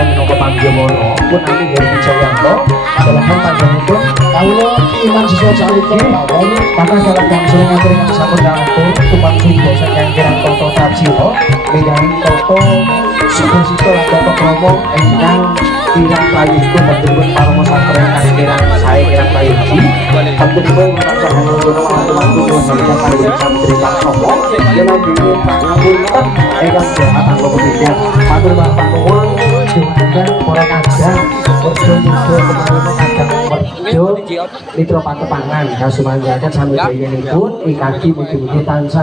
kalian minangka panggiyono pun nanti dari Wijayanto adalah panjenenganipun kawula iman siswa calita mawon kakak salah langsung ngantri kang sampun ngatur tumpang sumbo saking kirang toto tajiro midangi toto sito-sito lan toto promo ingkang kirang payihipun panjenengan paromo santren kang kirang sae kirang payihji panjenengan tansah ngono mantu-mantu nyuwun panjenengan santri kang somo yen dene pangapunten ingkang jahat anggo pemikir matur panuwun dumateng para kadang werda-werda kemawon kadang werda mitra patepangan kasumanjaken sami dayanipun ikagi mugi-mugi tansah